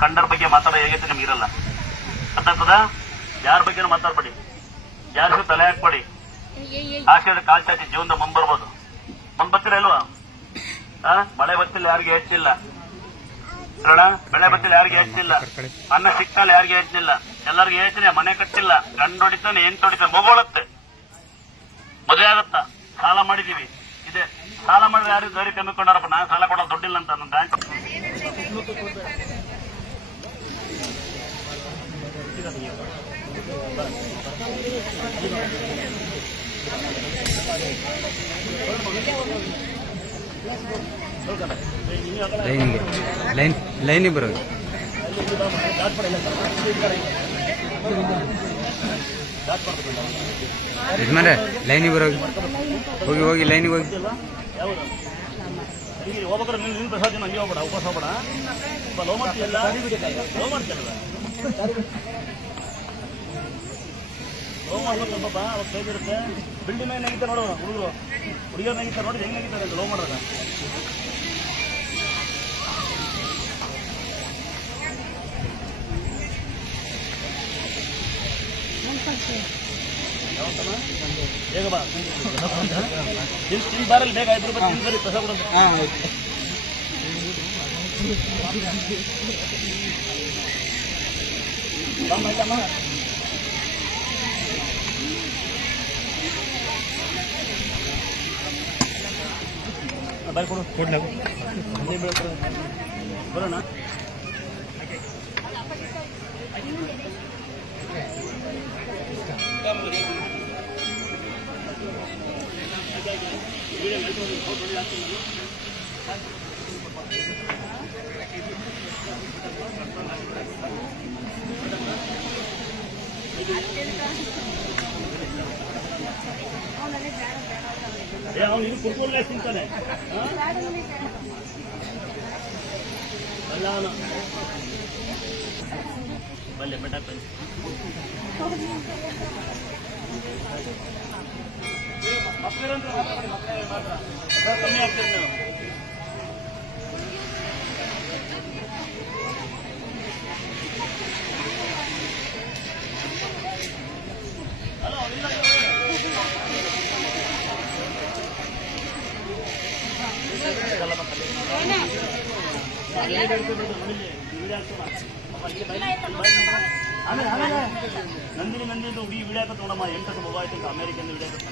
ಕಂಡರ ಬಗ್ಗೆ ಮಾತಾಡೋ ಹೇಗೈತೆ ನಿಮ್ಗೆ ಇರಲ್ಲ. ಅರ್ಥಾಗ್ತದ? ಯಾರ ಬಗ್ಗೆನೂ ಮಾತಾಡ್ಬೇಡಿ, ಯಾರಿಗೂ ತಲೆ ಹಾಕ್ಬೇಡಿ. ಆಶೆ ಕಾಲ್ ಚಾಚಿ ಜೀವನದ ಮುಂಬರ್ಬೋದು. ಬರ್ತೀರ ಇಲ್ವಾ? ಮಳೆ ಬತ್ತಿಲ್ಲ, ಯಾರಿಗೆ ಹೆಚ್ಚಿಲ್ಲ. ಬೆಳೆ ಬತ್ತಿಲ್ಲ, ಯಾರಿಗೆ ಹೆಚ್ಚಿಲ್ಲ. ಅನ್ನ ಸಿಕ್ತಲ್ಲ, ಯಾರಿಗೆ ಹೆಚ್ಚಿಲ್ಲ. ಎಲ್ಲರಿಗೂ ಯೋಚನೆ, ಮನೆ ಕಟ್ಟಿಲ್ಲ, ಗಂಡು ಹೊಡಿತಾನೆ, ಹೆಣ್ಣು ಹೊಡಿತಾನೆ, ಮಗುಳುತ್ತೆ, ಮದುವೆ ಆಗತ್ತ. ಸಾಲ ಮಾಡಿದೀವಿ, ಇದೆ ಸಾಲ ಮಾಡಿದ್ರೆ ಯಾರು ಧೈರ್ಯ ಕಮ್ಮಿಕೊಂಡಾರಪ್ಪ. ನಾನು ಸಾಲ ಕೊಡೋದು ದುಡ್ಡಿಲ್ಲ ಅಂತ ನನ್ನ ಬ್ಯಾಂಕ್. ಲೈನಿಗೆ ಬರೋದು ಯಜಮಾನ್ರೆ, ಲೈನಿಗೆ ಬರೋಗಿ, ಹೋಗಿ ಹೋಗಿ ಲೈನಿಗೆ ಹೋಗಿ. ಹೋಗ್ಬೇಕಾದ್ರೆ ನಿನ್ನ ಪ್ರಸಾದ ಹಂಗೆ ಹೋಗ್ಬೇಡ, ಉಪವಾಸ ಹೋಗ್ಬೇಡ. ಲೋ ಮಾಡ್ತೀಯಲ್ಲ, ಲೋ ಮಾಡ್ತೀಯಲ್ಲ, ಲೋ ಮಾಡ್ಬೇಕು ಸ್ವಲ್ಪ. ಅವಾಗ ಕೈದಿರುತ್ತೆ. ಬಿಲ್ಡಿಂಗ್ ಮೇಲೆ ನೆಗಿತಾರೆ ನೋಡು ಹುಡುಗರು, ಹುಡುಗಿಯರ್ ನೆಗಿತಾರೆ ನೋಡಿ, ಹೆಂಗೆ ನೆಗಿತಾರೆ ಅಂತ ಲೋ ಮಾಡೋದ. ಬೇಗ ಬಾ, ಬಾರಲ್ಲಿ ಬೇಗ 5 ರೂಪಾಯಿ ತಿಂದು ಪ್ರಸಾದ ಕೊಡೋದು. ಆಯ್ತಮ್ಮ, ಬಾಯ್ ಕೊಡು, ಬರೋಣ. ಅವನು ಇದು ಕುರ್ಕುರ್ಲೆ ತಿಂತಾನೆ ಅಲ್ಲ. ಬಲ್ಲೆ ಬೆಟ್ಟ ಬನ್ನಿ, ಕಮ್ಮಿ ಆಗ್ತದೆ ನೀವು. ನಂದಿನಿ ನಂದಿದ್ದು ಈ ವಿಡಿಯೋ ಹಾಕತ್ ನೋಡಮ್ಮ, 8 ಮೊಬೈಲ್ ಆಯ್ತು ಅಮೇರಿಕನ್ ವಿಡಿಯೋ ಹಾಕತ್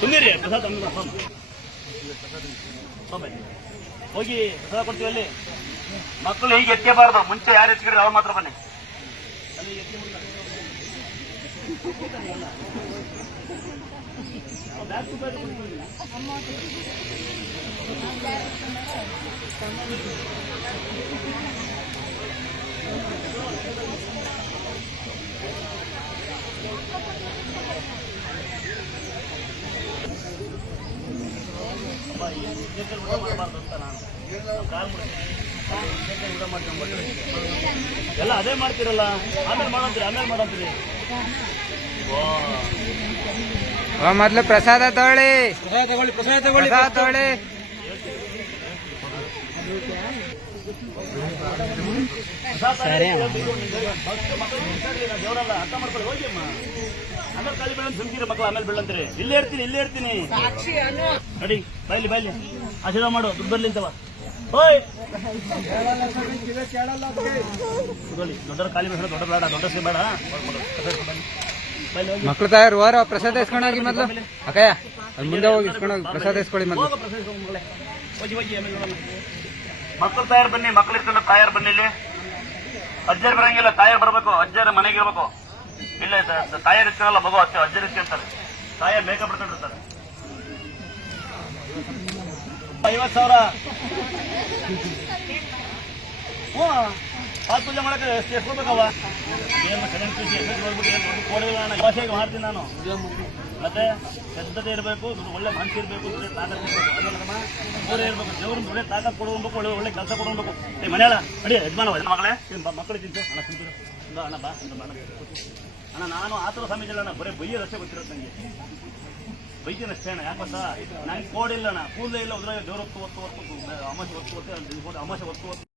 ಸುಮ್ಮನೆ ಪ್ರಸಾದ್ ಹೋಗಿ ಪ್ರಸಾದ ಕೊಡ್ತೀವಿ ಅಲ್ಲಿ. ಮಕ್ಕಳು ಹೀಗೆ ಎತ್ತಬಾರ್ದು, ಮುಂಚೆ ಯಾರು ಎತ್ಕಿದ್ರೆ ಅವ್ರು ಮಾತ್ರ ಬನ್ನಿ. ಎಲ್ಲ ಅದೇ ಮಾಡ್ತೀರಲ್ಲ, ಆಮೇಲೆ ಮಾಡಂತೀರಿ. ಮೊದ್ಲು ಪ್ರಸಾದ ತಗೊಳ್ಳಿ. ದೇವರಲ್ಲ, ಅರ್ಥ ಮಾಡ್ಕೊಳ್ಳಿ. ಹೋಗಿ ಅಮ್ಮ, ಆಮೇಲೆ ಖಾಲಿ ಬೆಳೆ ಸುಮ್ಕಿರ ಮಕ್ಕಳು, ಆಮೇಲೆ ಬೆಳ್ಳಂತೀರಿ. ಇಲ್ಲೇ ಇರ್ತೀನಿ ನೋಡಿ. ಬೈಲಿ ಆಶೀರ್ವಾದ ಮಾಡು, ದುಡ್ಡು ಬರ್ಲಿ ಅಂತವ. ಹೋಯ್ ದೊಡ್ಡ ಖಾಲಿ ಬೇಡ, ದೊಡ್ಡ ಬೇಡ, ದೊಡ್ಡ ಸೇ ಬೇಡ. ಮಕ್ಳು ತಯಾರು ಹೋರ ಪ್ರಸಾದ ಇಸ್ಕೊಂಡೋಗಿ. ಮೊದ್ಲು ಅಕ್ಕಯ್ಯ ಅಲ್ಲಿ ಮುಂದೆ ಹೋಗಿ ಇಸ್ಕೊಂಡೋಗಿ ಪ್ರಸಾದ ಇಸ್ಕೊಳ್ಳಿ. ಮೊದ್ಲು ಮಕ್ಕಳು ತಯಾರು ಬನ್ನಿ, ಮಕ್ಳು ಇಸ್ಕೊಂಡು ತಯಾರು ಬನ್ನಿ. ಇಲ್ಲಿ ಅಜ್ಜರ್ ಬರಂಗಿಲ್ಲ, ತಾಯಾರು ಬರ್ಬೇಕು. ಅಜ್ಜರ ಮನೆಗೆ ಇರ್ಬೇಕು. ಇಲ್ಲ ತಾಯಾರು ಇಸ್ಕೊಳ್ಳಲ್ಲ, ಮಗು ಅಜ್ಜರ್ ಇಸ್ಕೊಂತಾರೆ. ತಾಯಾರು ಮೇಕಪ್ ಬಿಡ್ಕೊಂಡಿರ್ತಾರೆ. 50,000. ಹ್ಞೂ, ಪಾತ್ ಪೂಜೆ ಮಾಡಕ್ಕೆ ಎಷ್ಟು ಕೊಡ್ಬೇಕವ? ಏನು ಸೆಕೆಂಡ್ ಪೀಸ್ ಎಷ್ಟು ನೋಡ್ಬಿಟ್ಟು ಕೊಡೋಣ ಭಾಷೆಗೆ ಮಾಡ್ತೀನಿ ನಾನು. ಮತ್ತೆ ಶ್ರದ್ಧತೆ ಇರಬೇಕು, ಒಳ್ಳೆ ಮನಸ್ಸು ಇರಬೇಕು, ಒಳ್ಳೆ ತಾಕತ್ ಇರಬೇಕು. ಅದಲ್ಲಮ್ಮ ಊರೇ ಇರಬೇಕು. ದೇವ್ರ ಒಳ್ಳೆ ತಾಕತ್ ಕೊಡಬೇಕು, ಒಳ್ಳೆ ಕೆಲಸ ಕೊಡಬೇಕು. ಮನೆಯಲ್ಲ ಅಡಿ ಯಜಮಾನ ಮಗಳೇ, ಮಕ್ಕಳು ತಿಂತು ಅಣ್ಣ ತಿಂತಿರು. ಅಣ್ಣ ಬಾ ಅಣ್ಣ, ನಾನು ಆತರ ಸಮಯ ಅಣ್ಣ, ಬರೀ ಬೈಯೋದಷ್ಟೇ ಗೊತ್ತಿರೋದು ನನಗೆ. ಬೈತೀನಿ ಅಷ್ಟೇ ಅಣ್ಣ. ಯಾಕೆ ಗೊತ್ತಾ, ನಂಗೆ ಕೋಡ್ ಇಲ್ಲ ಅಣ್ಣ, ಕೂದಲೇ ಇಲ್ಲ, ಉದ್ರ ದೇವ್ರ ಹೊತ್ತು ಅಮಾಸೆ ಹೊತ್ತು